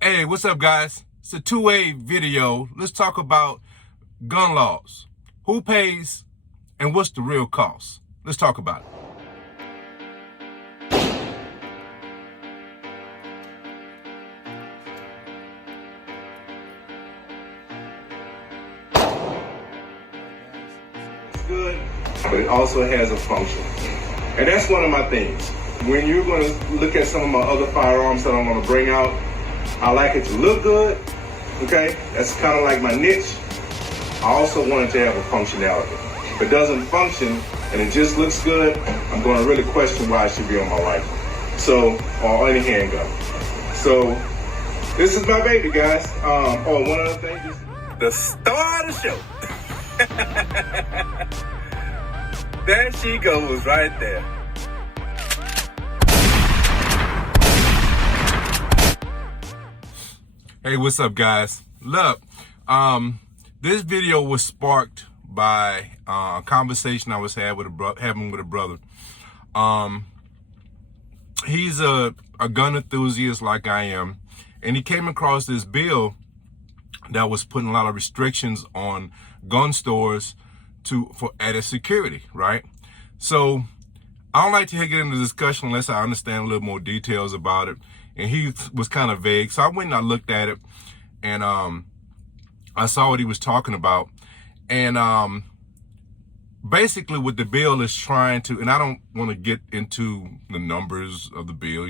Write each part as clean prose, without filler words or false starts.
Hey, what's up, guys? It's a two-way video. Let's talk about gun laws. Who pays and what's the real cost? Let's talk about it. It's good, but it also has a function. And that's one of my things. When you're going to look at some of my other firearms that I'm going to bring out, I like it to look good, okay? That's kind of like my niche. I also want it to have a functionality. If it doesn't function and it just looks good, I'm going to really question why it should be on my rifle. So, or any handgun. So, this is my baby, guys. One other thing, the star of the show. There she goes right there. Hey, what's up, guys? Look, this video was sparked by a conversation I was having with a brother. He's a gun enthusiast like I am, and he came across this bill that was putting a lot of restrictions on gun stores for added security, right? So I don't like to get into the discussion unless I understand a little more details about it. And he was kind of vague. So I went and I looked at it, and I saw what he was talking about. And basically what the bill is trying to, and I don't want to get into the numbers of the bill.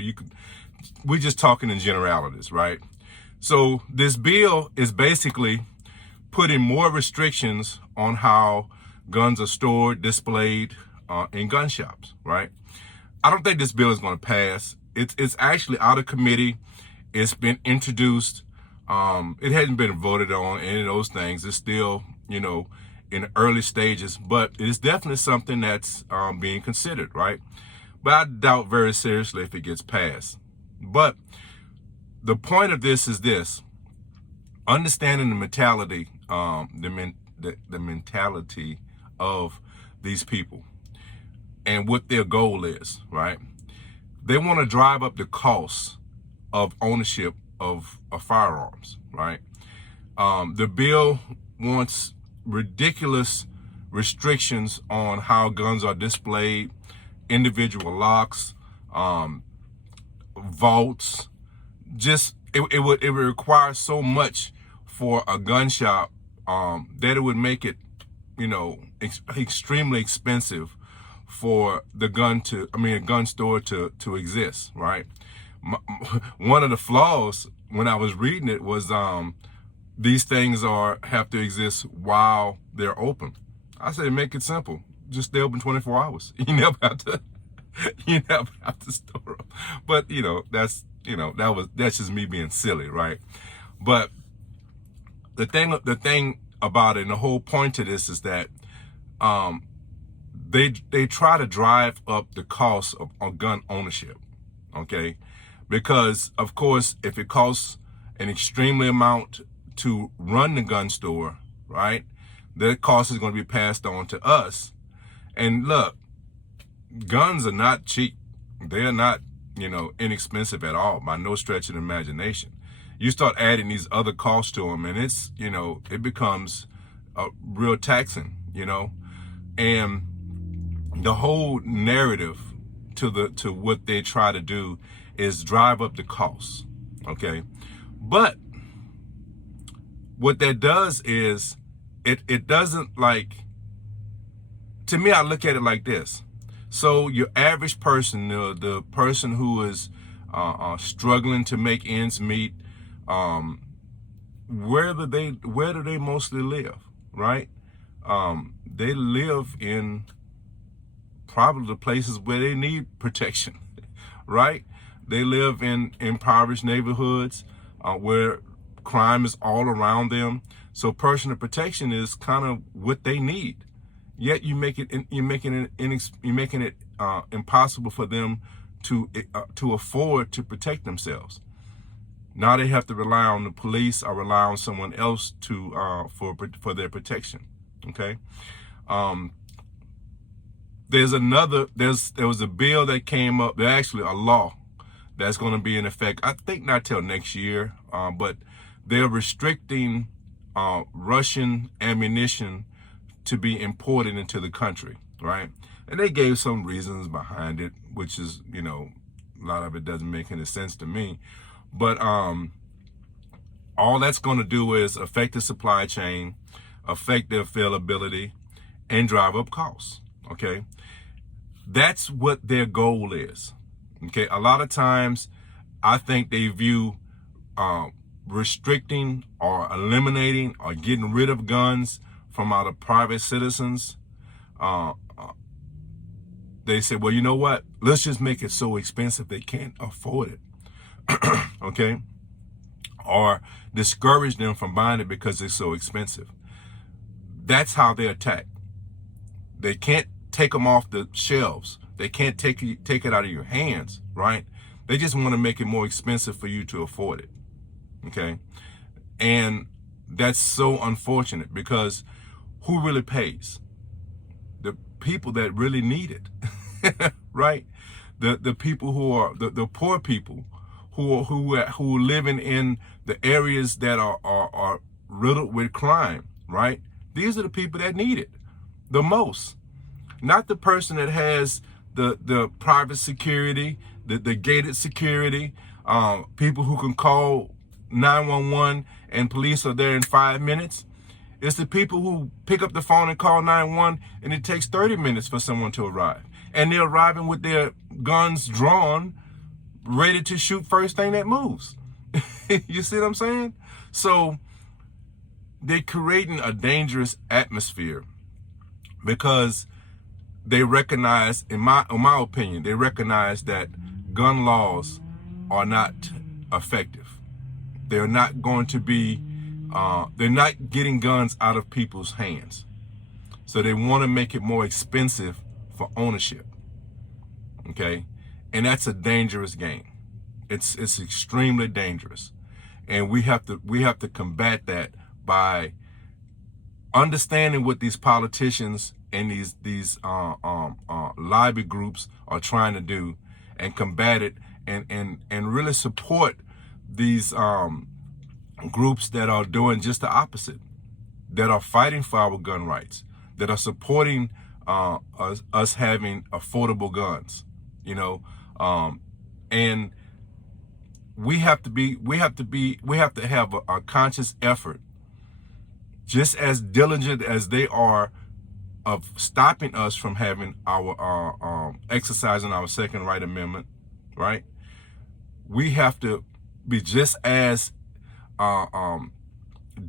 We're just talking in generalities, right? So this bill is basically putting more restrictions on how guns are stored, displayed in gun shops, right? I don't think this bill is going to pass. It's actually out of committee. It's been introduced. It hasn't been voted on, any of those things. It's still, in the early stages, but it's definitely something that's being considered, right? But I doubt very seriously if it gets passed. But the point of this is this: understanding the mentality, the mentality of these people and what their goal is, right? They want to drive up the cost of ownership of firearms, right? The bill wants ridiculous restrictions on how guns are displayed, individual locks, vaults. It would require so much for a gun shop that it would make it, extremely expensive for the gun store to exist, right? One of the flaws when I was reading it was these things have to exist while they're open. I said, make it simple. Just stay open 24 hours. You never have to store them. But that's just me being silly, right? But the thing about it, and the whole point to this is that they try to drive up the cost of gun ownership, okay? Because of course, if it costs an extremely amount to run the gun store, right, that cost is going to be passed on to us. And look, guns are not cheap. They're not, inexpensive at all, by no stretch of the imagination. You start adding these other costs to them, and it's, it becomes real taxing, and the whole narrative to what they try to do is drive up the costs, okay? But what that does is it doesn't, to me, I look at it like this. So your average person, the person who is struggling to make ends meet, where do they mostly live, right? They live in probably the places where they need protection, right? They live in impoverished neighborhoods where crime is all around them. So personal protection is kind of what they need. Yet you're making it impossible for them to afford to protect themselves. Now they have to rely on the police or rely on someone else for their protection. Okay. There was a bill that came up, actually a law that's going to be in effect, I think not till next year, but they're restricting Russian ammunition to be imported into the country, right? And they gave some reasons behind it, which is, you know, a lot of it doesn't make any sense to me. But all that's going to do is affect the supply chain, affect the availability, and drive up costs, okay? That's what their goal is, okay? A lot of times, I think they view restricting or eliminating or getting rid of guns from out of private citizens. They say, well, you know what? Let's just make it so expensive they can't afford it, okay? Or discourage them from buying it because it's so expensive. That's how they attack. They can't take them off the shelves. They can't take it out of your hands, right? They just want to make it more expensive for you to afford it, okay? And that's so unfortunate because who really pays? The people that really need it, right? The people who are the poor people who living in the areas that are riddled with crime, right? These are the people that need it the most. Not the person that has the private security, the gated security, people who can call 911 and police are there in 5 minutes. It's the people who pick up the phone and call 911 and it takes 30 minutes for someone to arrive. And they're arriving with their guns drawn, ready to shoot first thing that moves. You see what I'm saying? So they're creating a dangerous atmosphere because they recognize, in my opinion, they recognize that gun laws are not effective. They're not going to be, they're not getting guns out of people's hands. So they want to make it more expensive for ownership. Okay? And that's a dangerous game. It's extremely dangerous. And we have to combat that by understanding what these politicians and these lobby groups are trying to do, and combat it, and really support these groups that are doing just the opposite, that are fighting for our gun rights, that are supporting us having affordable guns, you know, and we have to have a conscious effort, just as diligent as they are of stopping us from having our exercising our Second Right Amendment, right? We have to be just as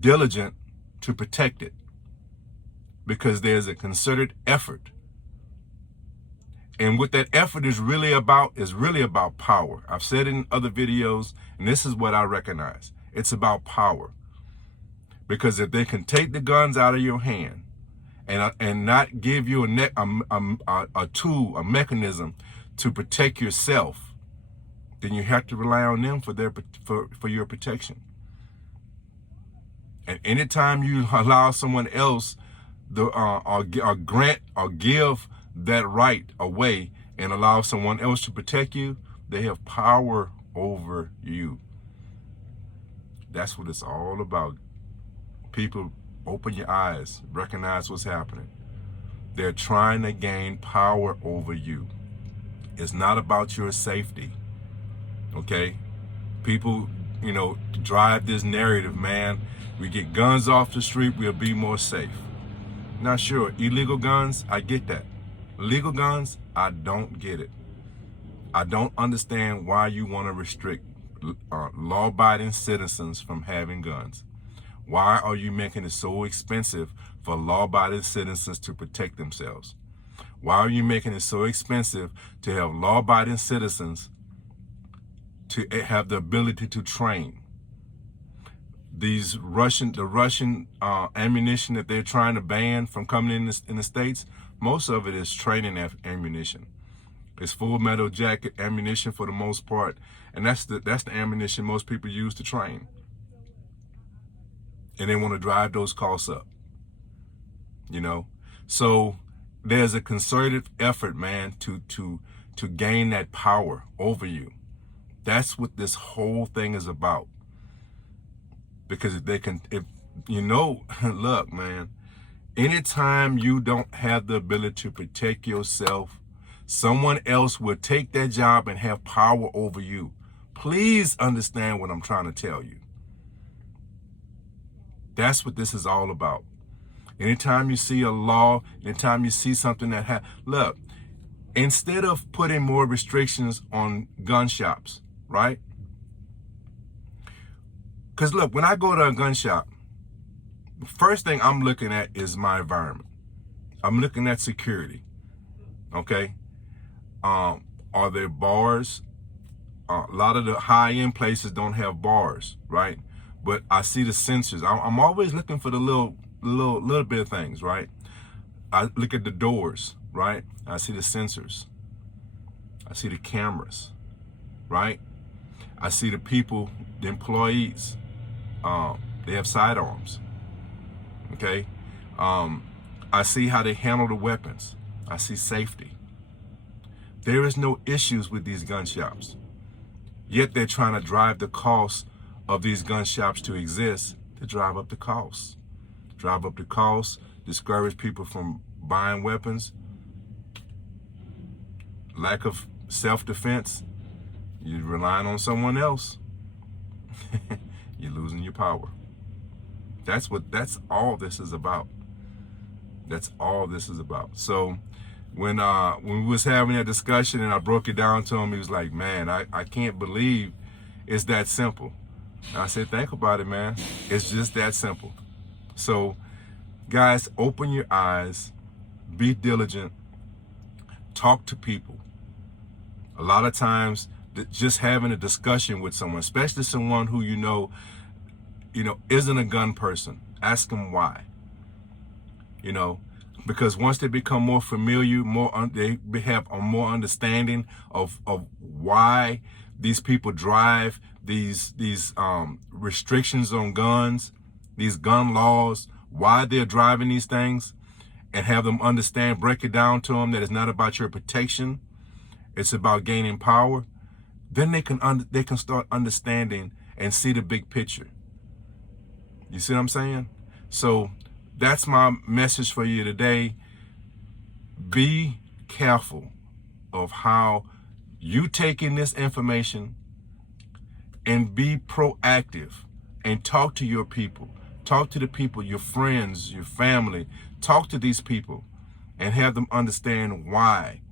diligent to protect it, because there's a concerted effort. And what that effort is really about power. I've said in other videos, and this is what I recognize. It's about power. Because if they can take the guns out of your hand and not give you a tool, a mechanism to protect yourself, then you have to rely on them for your protection. And anytime you allow someone else or grant or give that right away and allow someone else to protect you, they have power over you. That's what it's all about. People, open your eyes, recognize what's happening. They're trying to gain power over you. It's not about your safety, okay? People, you know, drive this narrative, man. We get guns off the street, we'll be more safe. Now, sure, illegal guns, I get that. Legal guns, I don't get it. I don't understand why you want to restrict law-abiding citizens from having guns. Why are you making it so expensive for law-abiding citizens to protect themselves? Why are you making it so expensive to have law-abiding citizens to have the ability to train? The Russian ammunition that they're trying to ban from coming in the States, most of it is training ammunition. It's full metal jacket ammunition for the most part, and that's the ammunition most people use to train. And they want to drive those costs up, you know. So there's a concerted effort, man, to gain that power over you. That's what this whole thing is about. Because if you know, look, man, anytime you don't have the ability to protect yourself, someone else will take that job and have power over you. Please understand what I'm trying to tell you. That's what this is all about. Anytime you see a law, anytime you see something that look, instead of putting more restrictions on gun shops, right? Because look, when I go to a gun shop, the first thing I'm looking at is my environment. I'm looking at security. Okay? Are there bars? A lot of the high-end places don't have bars, right? But I see the sensors. I'm always looking for the little bit of things, right? I look at the doors, right? I see the sensors. I see the cameras, right? I see the people, the employees. They have sidearms. Okay? I see how they handle the weapons. I see safety. There is no issues with these gun shops. Yet they're trying to drive the cost of these gun shops to exist to drive up the costs. Drive up the costs, discourage people from buying weapons. Lack of self-defense. You're relying on someone else. You're losing your power. That's all this is about. That's all this is about. So when we was having that discussion and I broke it down to him, he was like, man, I can't believe it's that simple. And I said, think about it, man. It's just that simple. So guys, open your eyes, be diligent, talk to people. A lot of times, just having a discussion with someone, especially someone who you know isn't a gun person, ask them why. Because once they become more familiar, they have a more understanding of why these people drive these restrictions on guns, these gun laws, why they're driving these things, and have them understand, break it down to them that it's not about your protection, it's about gaining power. Then they can start understanding and see the big picture. You see what I'm saying? So that's my message for you today. Be careful of how you take in this information, and be proactive and talk to your people. Talk to the people, your friends, your family. Talk to these people and have them understand why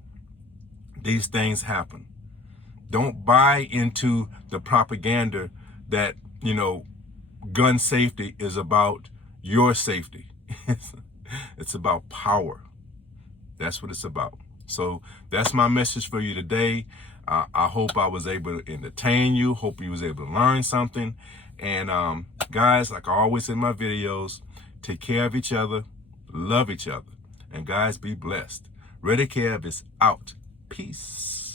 these things happen. Don't buy into the propaganda that, gun safety is about your safety. It's about power. That's what it's about. So that's my message for you today. I hope I was able to entertain you. Hope you was able to learn something. And guys, like I always say in my videos, take care of each other, love each other. And guys, be blessed. Ready Kev is out. Peace.